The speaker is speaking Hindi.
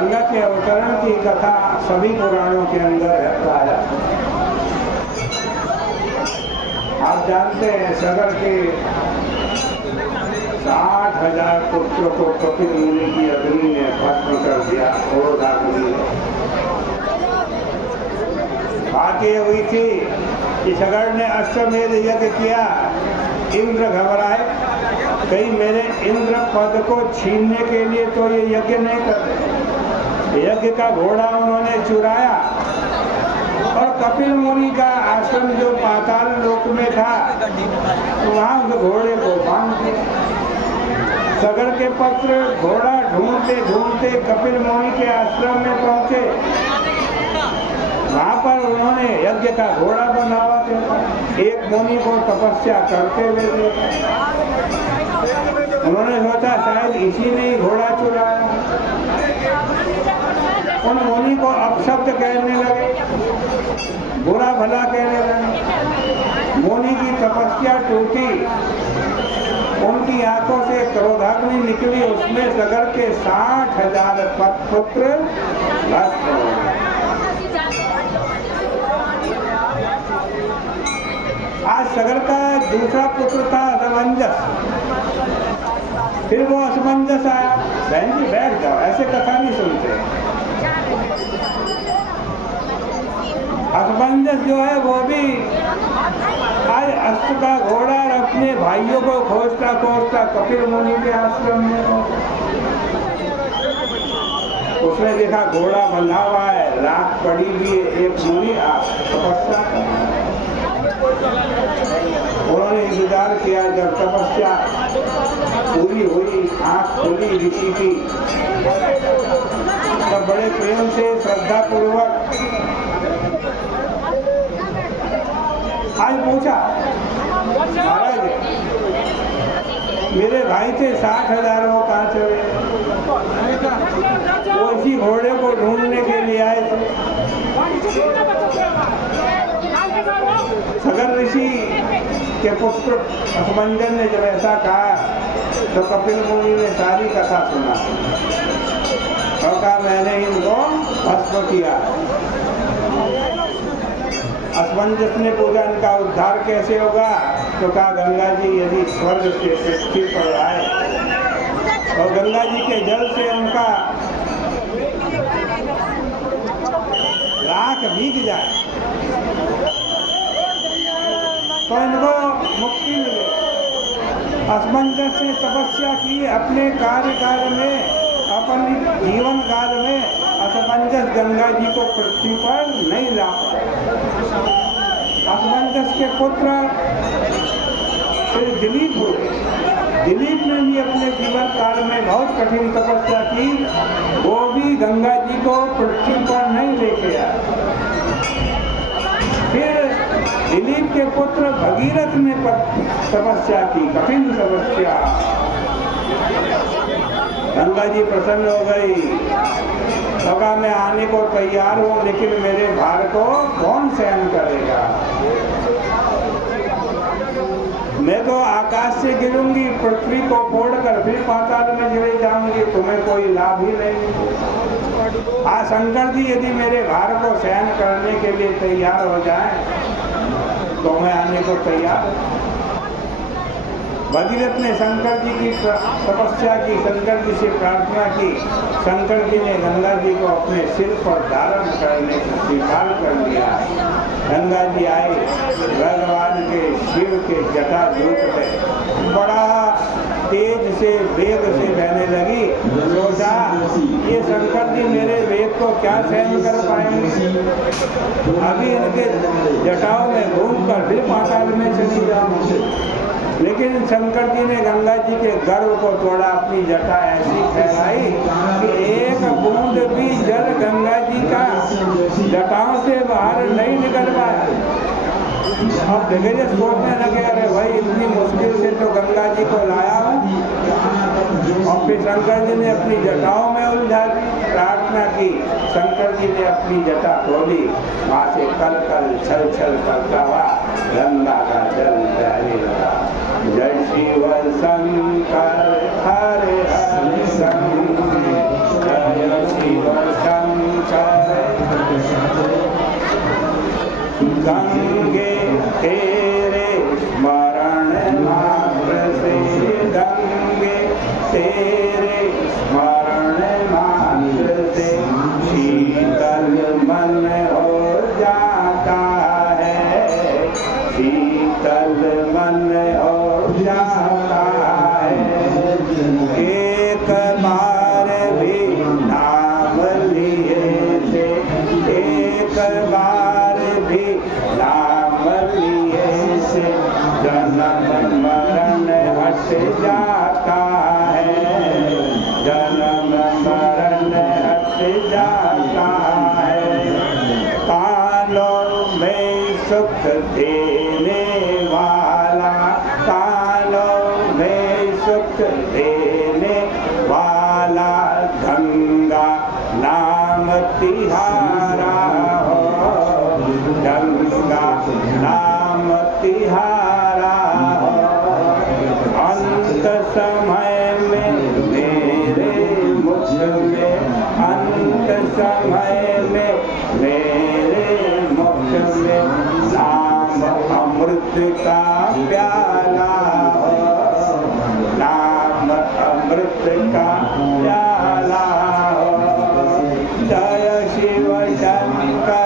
गंगा के अवतरण की कथा सभी पुराणों के अंदर है प्राय। आप जानते हैं सगर के 60,000 पुत्रों को कपिल मुनि की अग्नि ने भस्म कर दिया। क्रोधाग्नि बातें हुई थी कि सगर ने अश्वमेध यज्ञ किया। इंद्र घबराए, कहीं मेरे इंद्र पद को छीनने के लिए तो ये यज्ञ नहीं करते। यज्ञ का घोड़ा उन्होंने चुराया और कपिल मुनि का आश्रम जो पाताल लोक में था वहां उस घोड़े को बांध दिया। सगर के पुत्र घोड़ा ढूंढते ढूंढते कपिल मुनि के आश्रम में पहुंचे। वहां पर उन्होंने यज्ञ का घोड़ा बनावा था। एक मुनि को तपस्या करते हुए देखा। उन्होंने सोचा शायद इसी ने ही घोड़ा चुराया। उन मुनि को अपशब्द कहने लगे, बुरा भला कहने लगे। मुनि की तपस्या टूटी, उनकी आंखों से क्रोधाग्नि निकली। उसमें सगर के 60,000 पुत्र भस्म हो गए। आज सगर का दूसरा पुत्र था असमंजस। फिर वो असमंजस आया। बहन जी बैठ जाओ, ऐसे कथा नहीं सुनते। असमंजस जो है वो भी आज अश्व का घोड़ा और अपने भाइयों को खोजता खोजता कपिल मुनि के आश्रम में उसने देखा घोड़ा बंधा हुआ है, रात पड़ी भी है। एक मुनि तपस्या कर, उन्होंने इंतजार किया। जब तपस्या पूरी हुई, आंख खुली ऋषि की, तब बड़े प्रेम से श्रद्धा पूर्वक आज पूछा, महाराज मेरे भाई थे 60,000 वो कहाँ चले? वो इसी घोड़े को ढूंढने के लिए आए थे। सगर ऋषि के पुत्र असमंजन ने जब ऐसा कहा तो कपिल मुनि ने सारी कथा सुना और कहा मैंने इनको भस्म किया। असमंजस ने पूछा इनका उद्धार कैसे होगा? तो कहा गंगा जी यदि स्वर्ग से पृथ्वी पर आए और गंगा जी के जल से उनका राख भीग जाए तो इनको मुक्ति मिले। असमंजस ने तपस्या की। अपने कार्यकाल में, अपने जीवन काल में असमंजस गंगा जी को पृथ्वी पर नहीं ला पाए। असमंजस के पुत्र श्री दिलीप हुए। दिलीप ने भी अपने जीवन काल में बहुत कठिन तपस्या की, वो भी गंगा जी को पृथ्वी पर नहीं लेके आए। फिर दिलीप के पुत्र भगीरथ ने तपस्या की, कठिन तपस्या। गंगा जी प्रसन्न हो गई, कहा मैं आने को तैयार हूँ, लेकिन मेरे भार को कौन सहन करेगा? मैं तो आकाश से गिरूंगी, पृथ्वी को फोड़कर फिर पाताल में गिरे जाऊंगी, तुम्हें कोई लाभ ही नहीं। आज शंकर जी यदि मेरे भार को सहन करने के लिए तैयार हो जाएं तो मैं आने को तैयार हूं। भगीरथ ने शंकर जी की तपस्या की, शंकर जी से प्रार्थना की। शंकर जी ने गंगा जी को अपने सिर पर धारण करने को स्वीकार कर लिया। गंगा जी आए, भगवान के शिव के जटा जूट में बड़ा तेज से वेग से बहने लगी। सोचा ये शंकर जी मेरे वेग को क्या सहन कर पाएंगे? अभी इनके जटाओं में घूमकर फिर पाताल में चली जाऊंगी। लेकिन शंकर जी ने गंगा जी के गर्व को तोड़ा। अपनी जटा ऐसी फैलाई कि एक बूंद भी जल गंगा जी का जटाओं से बाहर नहीं निकल पाया। अब दिग्गज सोचने लगे अरे भाई इतनी मुश्किल से तो गंगा जी को लाया हूँ। और फिर शंकर जी ने अपनी जटाओं में उलझा दी, प्रार्थना की। शंकर जी ने अपनी जटा खोली, वहाँ से कल कल छल छल करता हुआ गंगा का जल बहने लगा। जय शिव शंकर हरे हरे शंकर, जय शिव गंगे तेरे स्मरण मात्र से, गंगे तेरे स्मरण मात्र से शीतल मन हो जाता है, शीतल मन हो जाता है। एक बार भी नाम लिए से, एक बार भी नाम लिए से जन्म मरण हट जाता है, जन्म मरण हट जाता है। कानों में सुख देने वाला, कानों में सुख देने वाला गंगा नाम तिहारा हो, गंगा नाम तिहारा हो। अंत समय में मेरे मुझ में, अंत समय में मेरे मुख में नाम अमृत का प्याला हो, नाम अमृत का प्याला हो। जय शिव शंकर